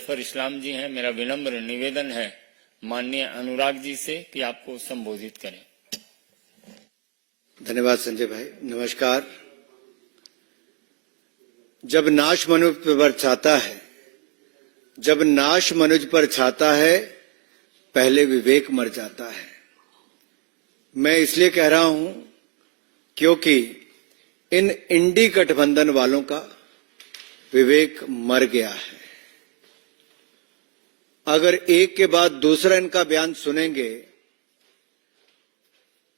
जफर इस्लाम जी हैं, मेरा विनम्र निवेदन है माननीय अनुराग जी से कि आपको संबोधित करें। धन्यवाद संजय भाई। नमस्कार। जब नाश मनुष्य पर छाता है, जब नाश मनुष्य पर छाता है, पहले विवेक मर जाता है। मैं इसलिए कह रहा हूं क्योंकि इन इंडी गठबंधन वालों का विवेक मर गया है। अगर एक के बाद दूसरा इनका बयान सुनेंगे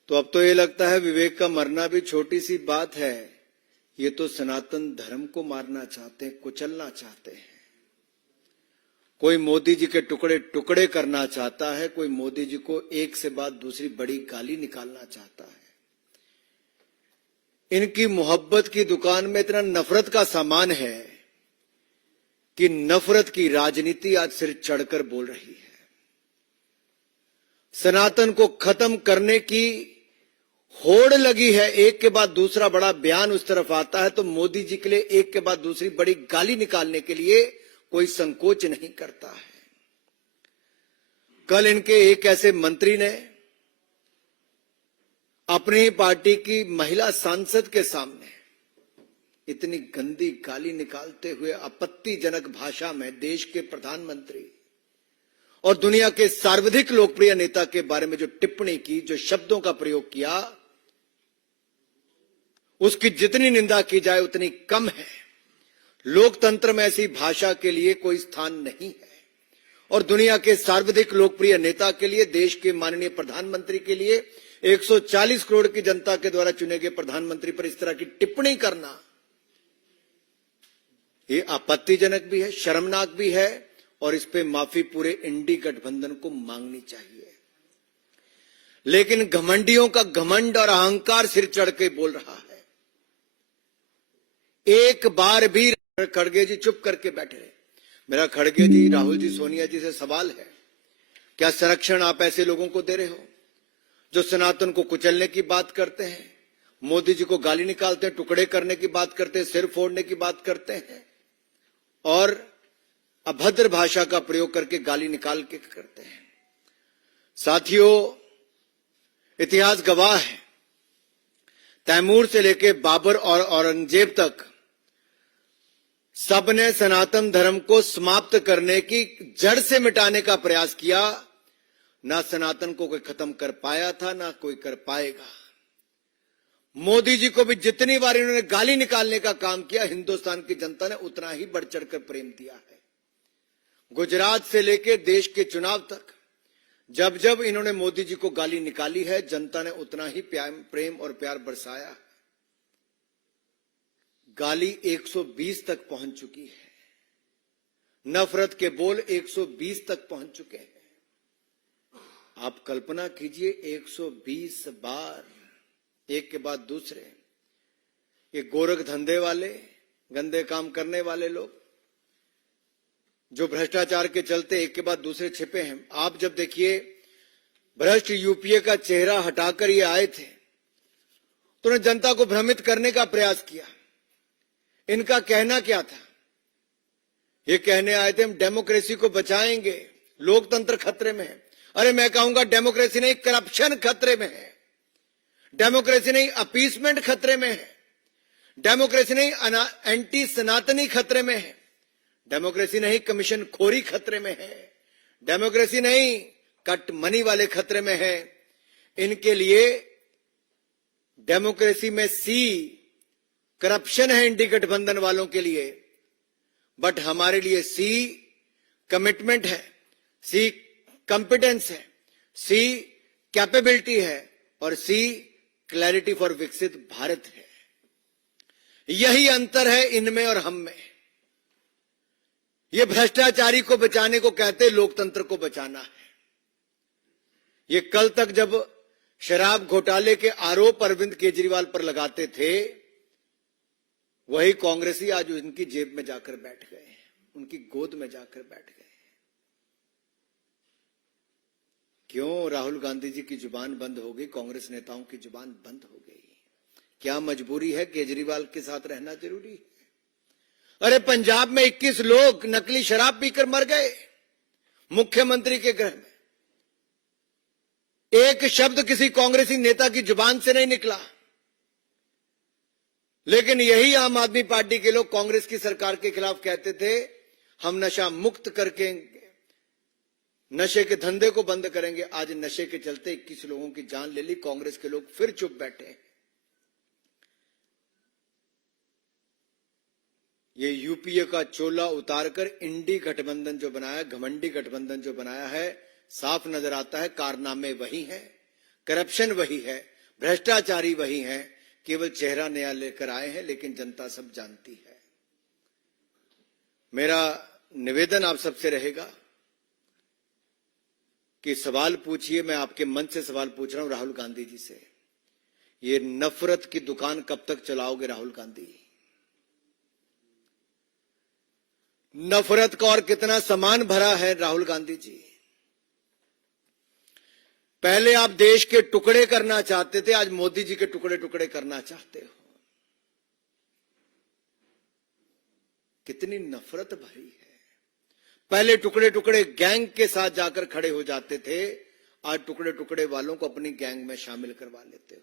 तो अब तो ये लगता है विवेक का मरना भी छोटी सी बात है। ये तो सनातन धर्म को मारना चाहते हैं, कुचलना चाहते हैं। कोई मोदी जी के टुकड़े टुकड़े करना चाहता है, कोई मोदी जी को एक से बाद दूसरी बड़ी गाली निकालना चाहता है। इनकी मोहब्बत की दुकान में इतना नफरत का सामान है कि नफरत की राजनीति आज सिर चढ़कर बोल रही है। सनातन को खत्म करने की होड़ लगी है। एक के बाद दूसरा बड़ा बयान उस तरफ आता है तो मोदी जी के लिए एक के बाद दूसरी बड़ी गाली निकालने के लिए कोई संकोच नहीं करता है। कल इनके एक ऐसे मंत्री ने अपनी पार्टी की महिला सांसद के सामने इतनी गंदी गाली निकालते हुए आपत्तिजनक भाषा में देश के प्रधानमंत्री और दुनिया के सर्वाधिक लोकप्रिय नेता के बारे में जो टिप्पणी की, जो शब्दों का प्रयोग किया, उसकी जितनी निंदा की जाए उतनी कम है। लोकतंत्र में ऐसी भाषा के लिए कोई स्थान नहीं है और दुनिया के सर्वाधिक लोकप्रिय नेता के लिए, देश के माननीय प्रधानमंत्री के लिए, 140 करोड़ की जनता के द्वारा चुने गए प्रधानमंत्री पर इस तरह की टिप्पणी करना ये आपत्तिजनक भी है, शर्मनाक भी है और इस पे माफी पूरे इंडी गठबंधन को मांगनी चाहिए। लेकिन घमंडियों का घमंड और अहंकार सिर चढ़ के बोल रहा है। एक बार भी खड़गे जी चुप करके बैठे रहे। मेरा खड़गे जी, राहुल जी, सोनिया जी से सवाल है, क्या संरक्षण आप ऐसे लोगों को दे रहे हो जो सनातन को कुचलने की बात करते हैं, मोदी जी को गाली निकालते हैं, टुकड़े करने की बात करते हैं, सिर फोड़ने की बात करते हैं और अभद्र भाषा का प्रयोग करके गाली निकाल के करते हैं। साथियों, इतिहास गवाह है, तैमूर से लेकर बाबर और औरंगजेब तक सबने सनातन धर्म को समाप्त करने की, जड़ से मिटाने का प्रयास किया। ना सनातन को कोई खत्म कर पाया था, ना कोई कर पाएगा। मोदी जी को भी जितनी बार इन्होंने गाली निकालने का काम किया, हिंदुस्तान की जनता ने उतना ही बढ़ चढ़कर प्रेम दिया है। गुजरात से लेकर देश के चुनाव तक जब जब इन्होंने मोदी जी को गाली निकाली है, जनता ने उतना ही प्रेम और प्यार बरसाया है। गाली 120 तक पहुंच चुकी है, नफरत के बोल 120 तक पहुंच चुके हैं। आप कल्पना कीजिए, 120 बार एक के बाद दूसरे ये गोरख धंधे वाले, गंदे काम करने वाले लोग जो भ्रष्टाचार के चलते एक के बाद दूसरे छिपे हैं। आप जब देखिए, भ्रष्ट यूपीए का चेहरा हटाकर ये आए थे तो उन्होंने जनता को भ्रमित करने का प्रयास किया। इनका कहना क्या था? ये कहने आए थे हम डेमोक्रेसी को बचाएंगे, लोकतंत्र खतरे में है। अरे मैं कहूंगा डेमोक्रेसी नहीं, करप्शन खतरे में है। डेमोक्रेसी नहीं, अपीसमेंट खतरे में है। डेमोक्रेसी नहीं, एंटी सनातनी खतरे में है। डेमोक्रेसी नहीं, कमीशन खोरी खतरे में है। डेमोक्रेसी नहीं, कट मनी वाले खतरे में है। इनके लिए डेमोक्रेसी में सी करप्शन है, इंडी गठबंधन वालों के लिए, बट हमारे लिए सी कमिटमेंट है, सी कॉम्पिटेंस है, सी कैपेबिलिटी है और सी क्लैरिटी फॉर विकसित भारत है। यही अंतर है इनमें और हम में। ये भ्रष्टाचारी को बचाने को कहते, लोकतंत्र को बचाना है। ये कल तक जब शराब घोटाले के आरोप अरविंद केजरीवाल पर लगाते थे, वही कांग्रेसी आज उनकी जेब में जाकर बैठ गए, उनकी गोद में जाकर बैठ गए। क्यों राहुल गांधी जी की जुबान बंद हो गई, कांग्रेस नेताओं की जुबान बंद हो गई? क्या मजबूरी है? केजरीवाल के साथ रहना जरूरी है? अरे पंजाब में 21 लोग नकली शराब पीकर मर गए मुख्यमंत्री के घर में। एक शब्द किसी कांग्रेसी नेता की जुबान से नहीं निकला, लेकिन यही आम आदमी पार्टी के लोग कांग्रेस की सरकार के खिलाफ कहते थे हम नशा मुक्त करके नशे के धंधे को बंद करेंगे। आज नशे के चलते 21 लोगों की जान ले ली, कांग्रेस के लोग फिर चुप बैठे हैं। ये यूपीए का चोला उतारकर इंडी गठबंधन जो बनाया, घमंडी गठबंधन जो बनाया है, साफ नजर आता है कारनामे वही हैं, करप्शन वही है, भ्रष्टाचारी वही हैं, केवल चेहरा नया लेकर आए हैं, लेकिन जनता सब जानती है। मेरा निवेदन आप सबसे रहेगा कि सवाल पूछिए, मैं आपके मन से सवाल पूछ रहा हूं राहुल गांधी जी से, ये नफरत की दुकान कब तक चलाओगे राहुल गांधी? नफरत का और कितना सामान भरा है राहुल गांधी जी? पहले आप देश के टुकड़े करना चाहते थे, आज मोदी जी के टुकड़े टुकड़े करना चाहते हो। कितनी नफरत भरी है। पहले टुकड़े टुकड़े गैंग के साथ जाकर खड़े हो जाते थे, आज टुकड़े टुकड़े वालों को अपनी गैंग में शामिल करवा लेते हो।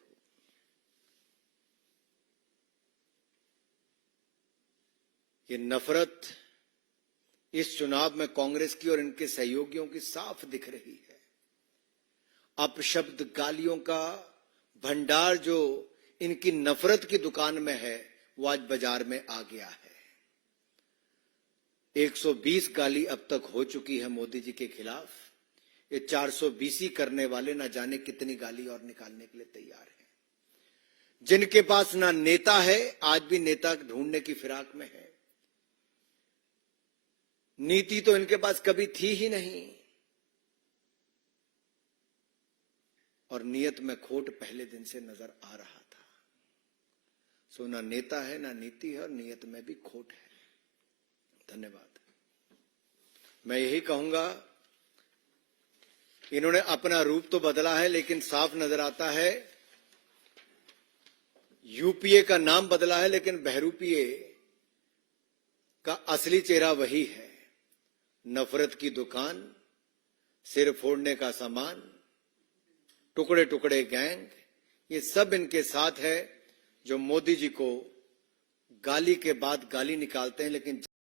ये नफरत इस चुनाव में कांग्रेस की और इनके सहयोगियों की साफ दिख रही है। अपशब्द गालियों का भंडार जो इनकी नफरत की दुकान में है, वो आज बाजार में आ गया है। 120 गाली अब तक हो चुकी है मोदी जी के खिलाफ। ये 420 करने वाले ना जाने कितनी गाली और निकालने के लिए तैयार हैं। जिनके पास ना नेता है, आज भी नेता ढूंढने की फिराक में है। नीति तो इनके पास कभी थी ही नहीं, और नियत में खोट पहले दिन से नजर आ रहा था। सो ना नेता है, ना नीति है, और नियत में भी खोट है। धन्यवाद। मैं यही कहूंगा, इन्होंने अपना रूप तो बदला है, लेकिन साफ नजर आता है यूपीए का नाम बदला है, लेकिन बहरूपीए का असली चेहरा वही है। नफरत की दुकान, सिर फोड़ने का सामान, टुकड़े टुकड़े गैंग, ये सब इनके साथ है, जो मोदी जी को गाली के बाद गाली निकालते हैं, लेकिन